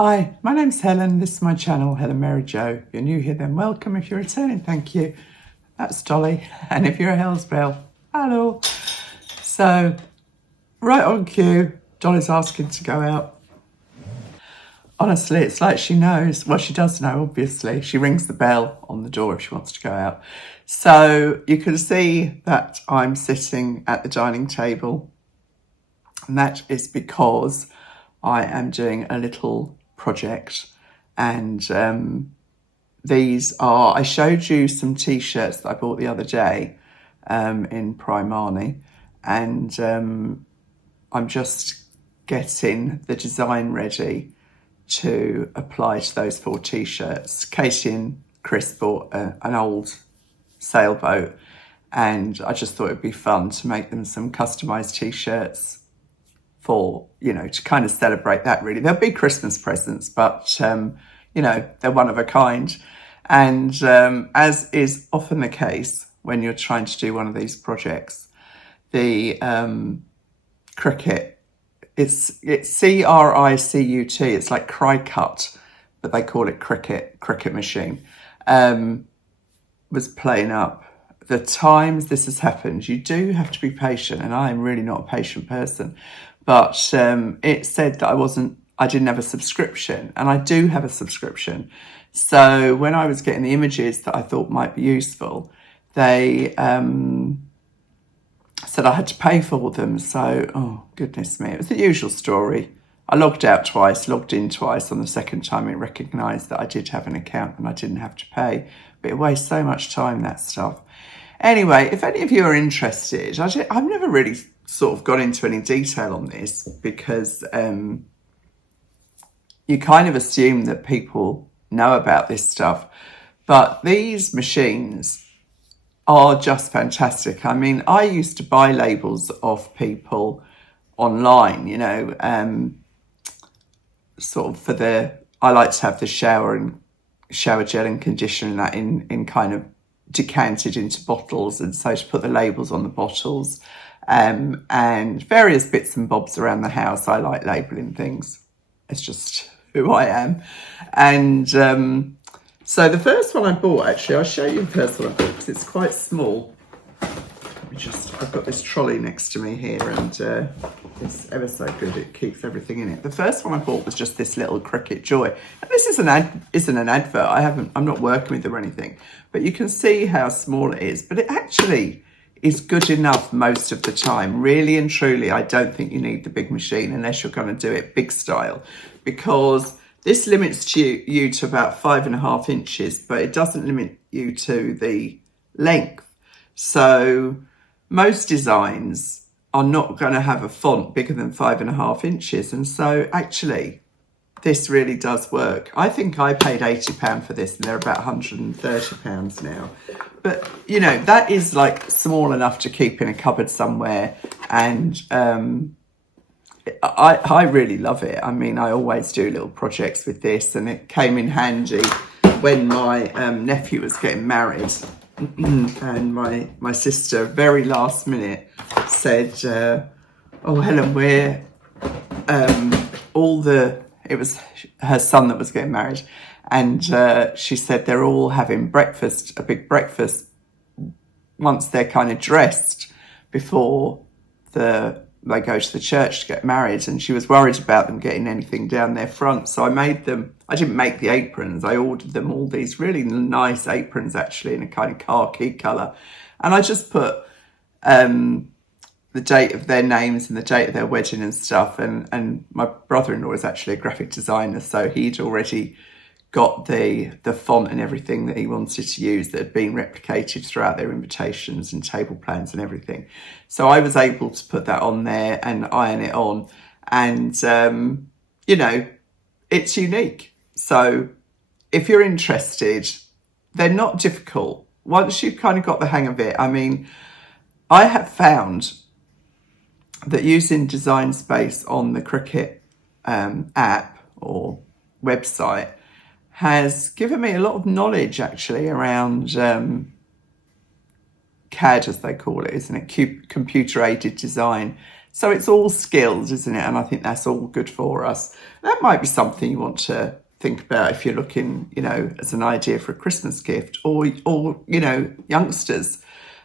Hi, my name's Helen. This is my channel, Helen Mary Jo. If you're new here, then welcome. If you're returning, thank you. That's Dolly. And if you're a Hellsbell, hello. So, right on cue, Dolly's asking to go out. Honestly, it's like she knows. Well, she does know, obviously. She rings the bell on the door if she wants to go out. So, you can see that I'm sitting at the dining table. And that is because I am doing a little project, and these are, I showed you some T-shirts that I bought the other day in Primark, and I'm just getting the design ready to apply to those 4 T-shirts. Katie and Chris bought an old sailboat, and I just thought it'd be fun to make them some customised T-shirts for, to kind of celebrate that, really. They'll be Christmas presents, but, they're one of a kind. And as is often the case when you're trying to do one of these projects, the Cricut, it's Cricut, it's like Cricut, but they call it Cricut machine, was playing up. The times this has happened, you do have to be patient, and I am really not a patient person. But it said that I didn't have a subscription, and I do have a subscription. So when I was getting the images that I thought might be useful, they said I had to pay for them. So, oh, goodness me, it was the usual story. I logged out twice, logged in twice. On the second time, it recognised that I did have an account and I didn't have to pay. But it wastes so much time, that stuff. Anyway, if any of you are interested, I've never really sort of got into any detail on this because you kind of assume that people know about this stuff. But these machines are just fantastic. I mean, I used to buy labels off people online, sort of I like to have the shower gel and conditioner and that in kind of decanted into bottles, and so to put the labels on the bottles, and various bits and bobs around the house. I like labelling things. It's just who I am. And so the first one I bought, actually, I'll show you the first one I bought because it's quite small. I've got this trolley next to me here, and it's ever so good. It keeps everything in it. The first one I bought was just this little Cricut Joy. And this isn't an advert. I'm not working with them or anything, but you can see how small it is. But it actually is good enough most of the time. Really and truly, I don't think you need the big machine unless you're going to do it big style, because this limits you to about 5.5 inches, but it doesn't limit you to the length. So most designs are not going to have a font bigger than 5.5 inches. And so actually, this really does work. I think I paid £80 for this, and they're about £130 now. But, that is like small enough to keep in a cupboard somewhere. And I really love it. I mean, I always do little projects with this, and it came in handy when my nephew was getting married. And my sister, very last minute, said, oh, Helen, it was her son that was getting married. And she said they're all having a big breakfast, once they're kind of dressed before they go to the church to get married. And she was worried about them getting anything down their front. So I didn't make the aprons. I ordered them all these really nice aprons, actually, in a kind of khaki colour. And I just put the date of their names and the date of their wedding and stuff. And my brother-in-law is actually a graphic designer, so he'd already got the font and everything that he wanted to use that had been replicated throughout their invitations and table plans and everything. So I was able to put that on there and iron it on. And, it's unique. So if you're interested, they're not difficult. Once you've kind of got the hang of it, I mean, I have found that using Design Space on the Cricut app or website has given me a lot of knowledge, actually, around CAD, as they call it, isn't it? Computer-aided design. So it's all skills, isn't it? And I think that's all good for us. That might be something you want to think about if you're looking, you know, as an idea for a Christmas gift, or you know, youngsters.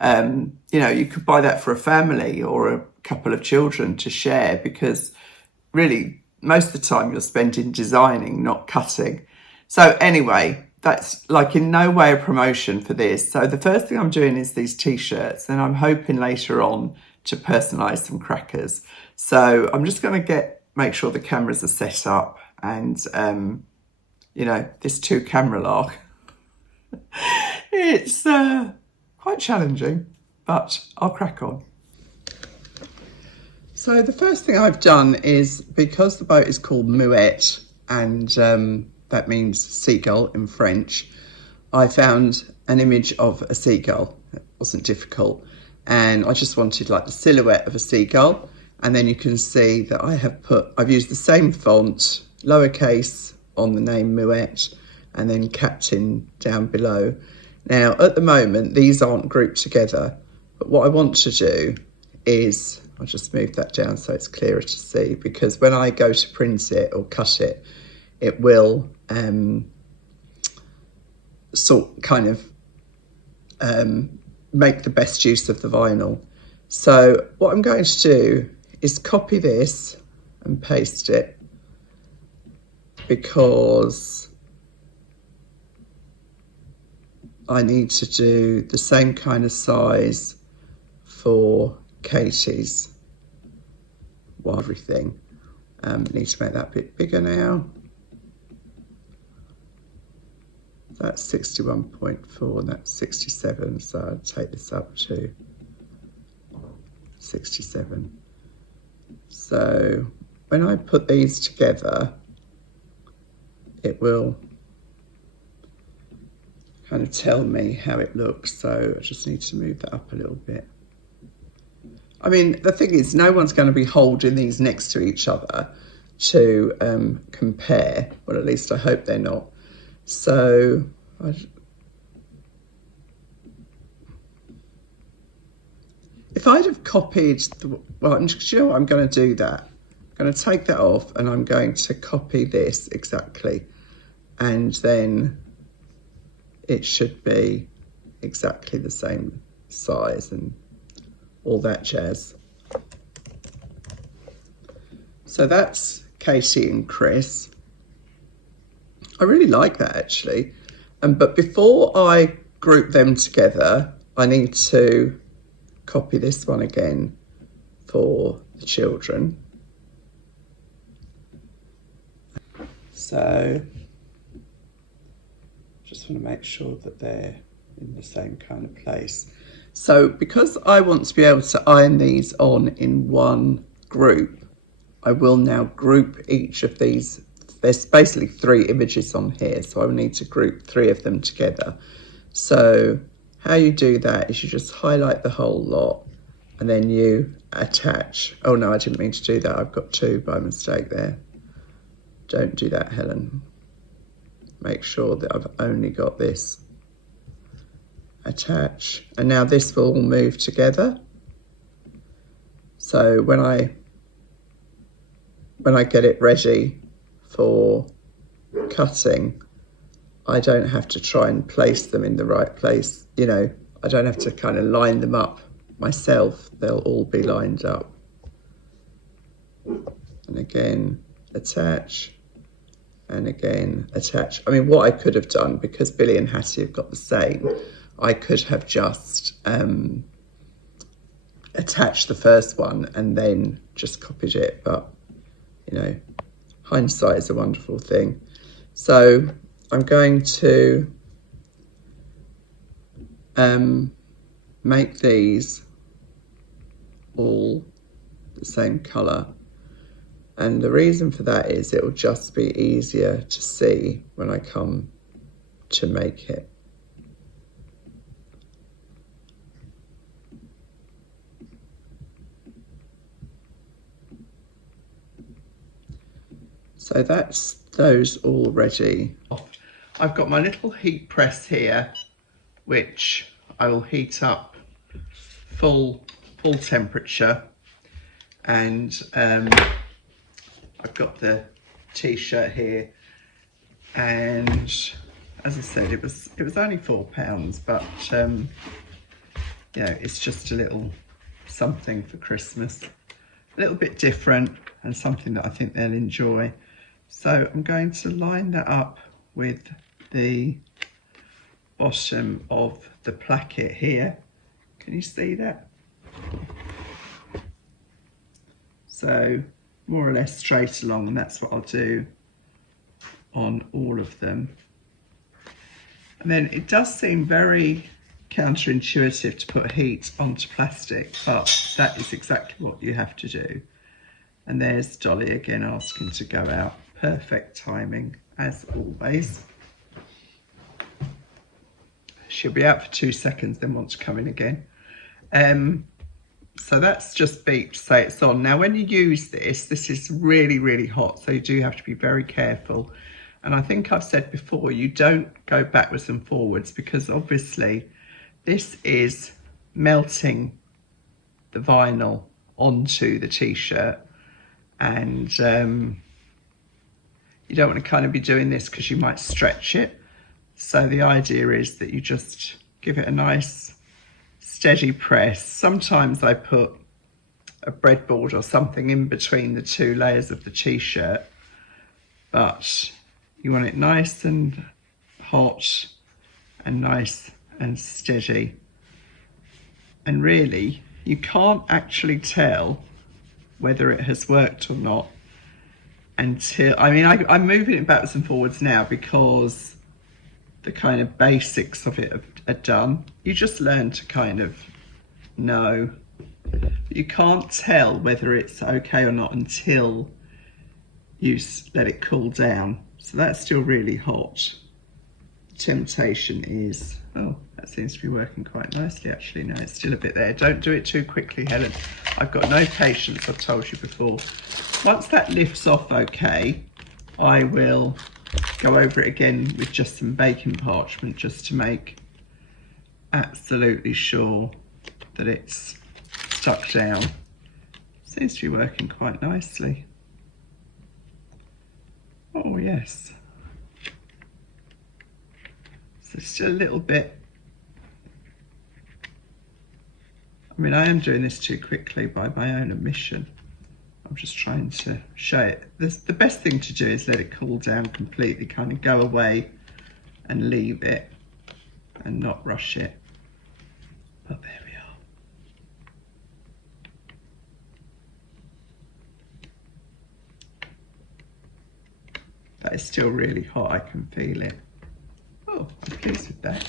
You know, you could buy that for a family or a couple of children to share, because really most of the time you're spending designing, not cutting. So anyway, that's like in no way a promotion for this. So the first thing I'm doing is these T-shirts, and I'm hoping later on to personalise some crackers. So I'm just going to make sure the cameras are set up, and you know, this 2-camera lark, it's quite challenging, but I'll crack on. So the first thing I've done is, because the boat is called Muette, and that means seagull in French, I found an image of a seagull. It wasn't difficult. And I just wanted like the silhouette of a seagull. And then you can see that I've used the same font, lowercase on the name Muette, and then Captain down below. Now, at the moment, these aren't grouped together, but what I want to do is, I'll just move that down so it's clearer to see, because when I go to print it or cut it, it will make the best use of the vinyl. So what I'm going to do is copy this and paste it, because I need to do the same kind of size for Katie's everything. Need to make that a bit bigger now. That's 61.4 and that's 67, so I'll take this up to 67. So when I put these together, it will kind of tell me how it looks, so I just need to move that up a little bit. I mean, the thing is, no one's going to be holding these next to each other to compare. Well, at least I hope they're not. So if I'd have copied, you know what, I'm going to do that. I'm going to take that off and I'm going to copy this exactly. And then it should be exactly the same size and all that jazz. So that's Katie and Chris. I really like that actually. But before I group them together, I need to copy this one again for the children. So just want to make sure that they're in the same kind of place. So because I want to be able to iron these on in one group, I will now group each of these. There's basically 3 images on here, so I will need to group 3 of them together. So how you do that is you just highlight the whole lot and then you attach. Oh no, I didn't mean to do that. I've got 2 by mistake there. Don't do that, Helen. Make sure that I've only got this. Attach. And now this will all move together. So when I get it ready for cutting, I don't have to try and place them in the right place. You know, I don't have to kind of line them up myself. They'll all be lined up. And again, attach. And again, attach. I mean, what I could have done, because Billy and Hattie have got the same, I could have just attached the first one and then just copied it. But, you know, hindsight is a wonderful thing. So I'm going to make these all the same colour. And the reason for that is it will just be easier to see when I come to make it. So that's those all ready. I've got my little heat press here, which I will heat up full temperature. and I've got the t-shirt here, and as I said, it was only £4, but you know, it's just a little something for Christmas, a little bit different and something that I think they'll enjoy. So I'm going to line that up with the bottom of the placket here. Can you see that? So more or less straight along, and that's what I'll do on all of them. And then it does seem very counterintuitive to put heat onto plastic, but that is exactly what you have to do. And there's Dolly again asking to go out. Perfect timing, as always. She'll be out for 2 seconds, then want to come in again. So that's just beeped to say it's on. Now, when you use this is really, really hot, so you do have to be very careful. And I think I've said before, you don't go backwards and forwards, because obviously this is melting the vinyl onto the t-shirt, and you don't want to kind of be doing this because you might stretch it. So the idea is that you just give it a nice steady press. Sometimes I put a breadboard or something in between the two layers of the t-shirt, but you want it nice and hot and nice and steady. And really, you can't actually tell whether it has worked or not until, I mean, I'm moving it backwards and forwards now because the kind of basics of it are done. You just learn to kind of know. You can't tell whether it's okay or not until you let it cool down. So that's still really hot. Temptation is, oh, that seems to be working quite nicely actually. No, it's still a bit there. Don't do it too quickly, Helen. I've got no patience, I've told you before. Once that lifts off okay, I will go over it again with just some baking parchment, just to make absolutely sure that it's stuck down. Seems to be working quite nicely. Oh yes. So still a little bit. I mean, I am doing this too quickly by my own admission. I'm just trying to show it. The best thing to do is let it cool down completely, kind of go away and leave it and not rush it. But there we are. That is still really hot, I can feel it. Oh, I'm pleased with that.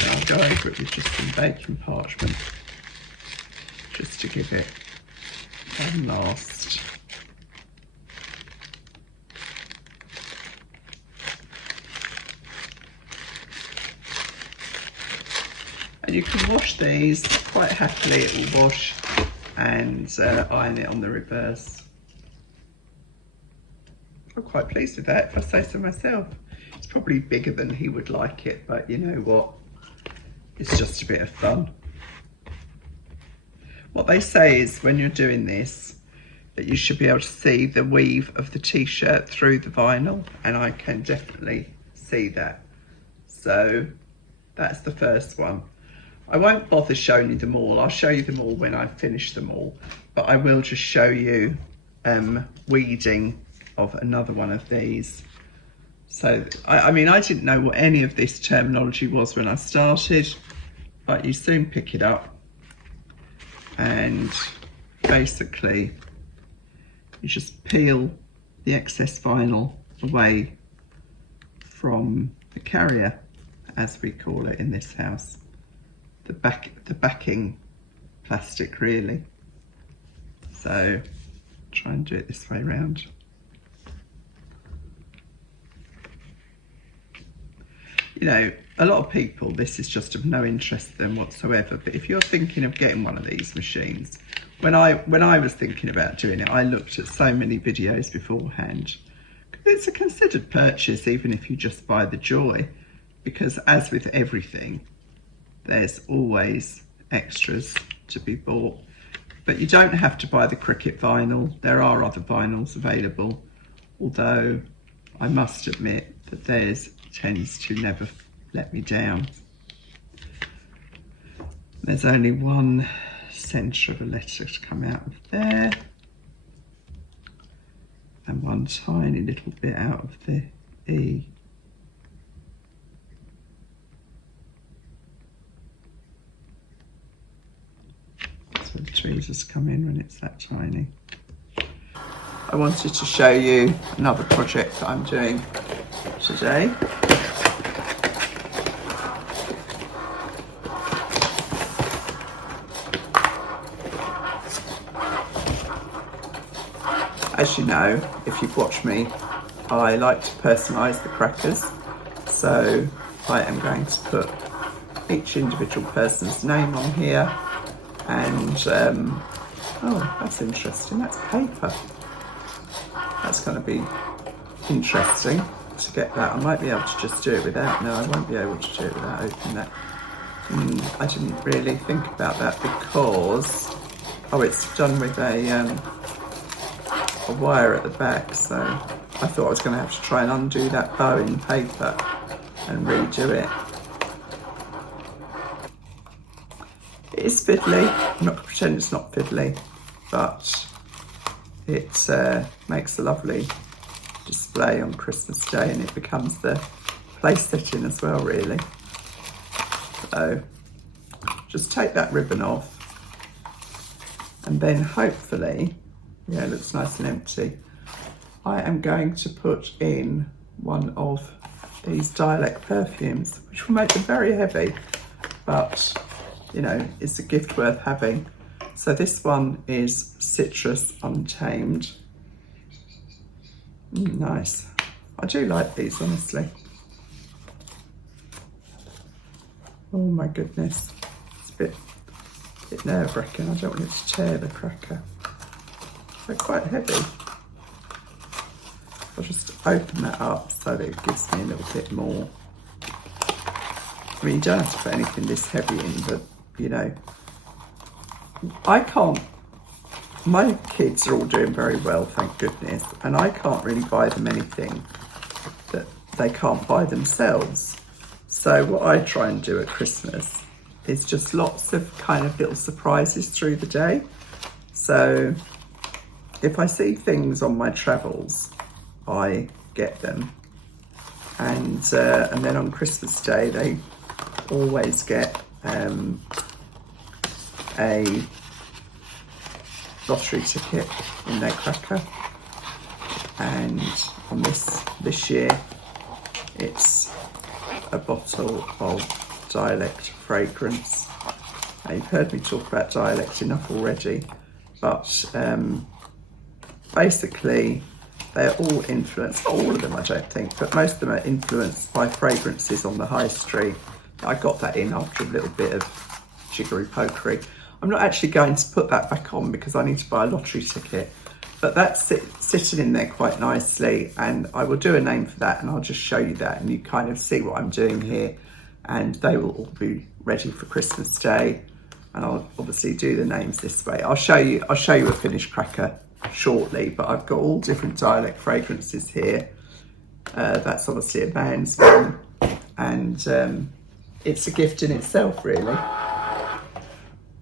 And I'll go over it with just some baking parchment, just to give it one last. And you can wash these quite happily, it will wash, and iron it on the reverse. I'm quite pleased with that, if I say so myself. It's probably bigger than he would like it, but you know what? It's just a bit of fun. What they say is when you're doing this, that you should be able to see the weave of the t-shirt through the vinyl, and I can definitely see that. So that's the first one. I won't bother showing you them all. I'll show you them all when I finish them all, but I will just show you weeding of another one of these. So I mean, I didn't know what any of this terminology was when I started, but you soon pick it up. And basically you just peel the excess vinyl away from the carrier, as we call it in this house, the backing plastic really. So try and do it this way round. You know, a lot of people, this is just of no interest to them whatsoever, but if you're thinking of getting one of these machines, when I was thinking about doing it, I looked at so many videos beforehand. It's a considered purchase, even if you just buy the Joy, because as with everything, there's always extras to be bought. But you don't have to buy the Cricut vinyl. There are other vinyls available, although I must admit that theirs tends to never let me down. There's only one centre of a letter to come out of there, and one tiny little bit out of the E. That's where the tweezers come in when it's that tiny. I wanted to show you another project that I'm doing today. As you know, if you've watched me, I like to personalise the crackers. So I am going to put each individual person's name on here. And, oh, that's interesting, that's paper. That's going to be interesting to get that. I might be able to just do it without, no, I won't be able to do it without opening that. I didn't really think about that because, oh, it's done with a wire at the back, so I thought I was going to have to try and undo that bow in paper and redo it. It is fiddly. I'm not going to pretend it's not fiddly, but it makes a lovely display on Christmas Day, and it becomes the place setting as well, really. So just take that ribbon off, and then hopefully, yeah, it looks nice and empty. I am going to put in one of these Dialect Perfumes, which will make them very heavy, but you know, it's a gift worth having. So this one is Citrus Untamed. Nice. I do like these, honestly. Oh my goodness. It's a bit nerve-wracking. I don't want it to tear the cracker. They're quite heavy. I'll just open that up so that it gives me a little bit more. I mean, you don't have to put anything this heavy in, but you know, I can't, my kids are all doing very well, thank goodness, and I can't really buy them anything that they can't buy themselves. So what I try and do at Christmas is just lots of kind of little surprises through the day. So if I see things on my travels, I get them, and then on Christmas Day they always get a lottery ticket in their cracker, and on this year it's a bottle of Dialect fragrance. Now, you've heard me talk about Dialect enough already, but basically they're all influenced, not all of them I don't think, but most of them are influenced by fragrances on the high street. I got that in after a little bit of jiggery pokery. I'm not actually going to put that back on because I need to buy a lottery ticket, but that's sitting in there quite nicely, and I will do a name for that, and I'll just show you that, and you kind of see what I'm doing here, and they will all be ready for Christmas Day, and I'll obviously do the names this way. I'll show you a finished cracker shortly, but I've got all different Dialect fragrances here. That's obviously a man's one, and it's a gift in itself, really.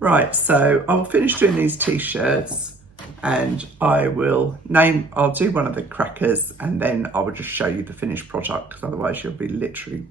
Right, so I'll finish doing these T-shirts, and I'll do one of the crackers, and then I will just show you the finished product, because otherwise you'll be literally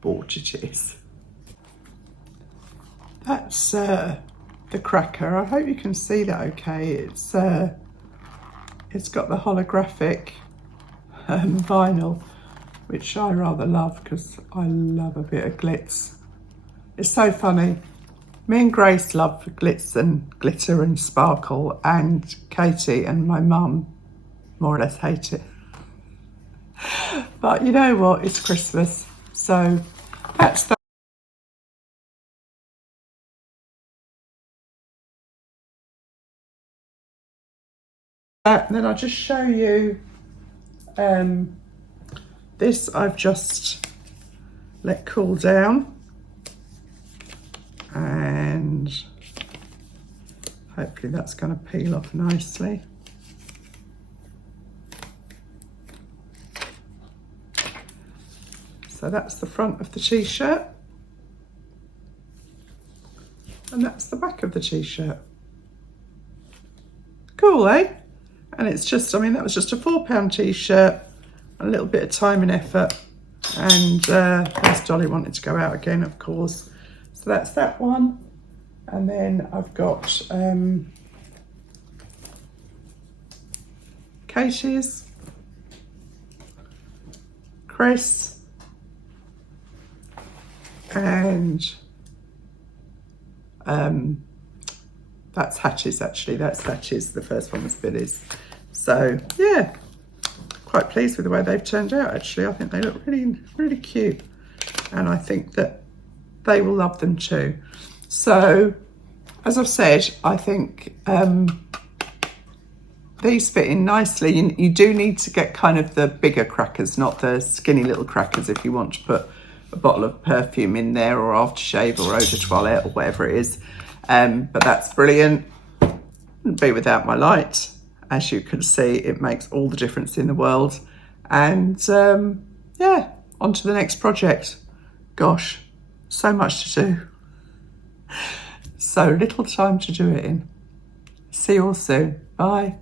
bored to tears. That's the cracker. I hope you can see that okay. It's got the holographic vinyl, which I rather love because I love a bit of glitz. It's so funny. Me and Grace love glitz and glitter and sparkle, and Katie and my mum more or less hate it. But you know what, it's Christmas, so that's that. And then I'll just show you this I've just let cool down. And hopefully that's going to peel off nicely. So that's the front of the t-shirt. And that's the back of the t-shirt. Cool, eh? And it's just, I mean, that was just a £4 t-shirt, a little bit of time and effort. And there's Dolly wanted to go out again, of course. So that's that one. And then I've got Katie's, Chris, and that's Hatch's actually. That's Hatch's. The first one was Billy's. So yeah, quite pleased with the way they've turned out actually. I think they look really, really cute. And I think that they will love them too. So as I've said, I think these fit in nicely. You do need to get kind of the bigger crackers, not the skinny little crackers if you want to put a bottle of perfume in there or aftershave or eau de toilette or whatever it is. But that's brilliant. Wouldn't be without my light. As you can see, it makes all the difference in the world. And yeah, on to the next project. Gosh, so much to do. So little time to do it in. See you all soon. Bye.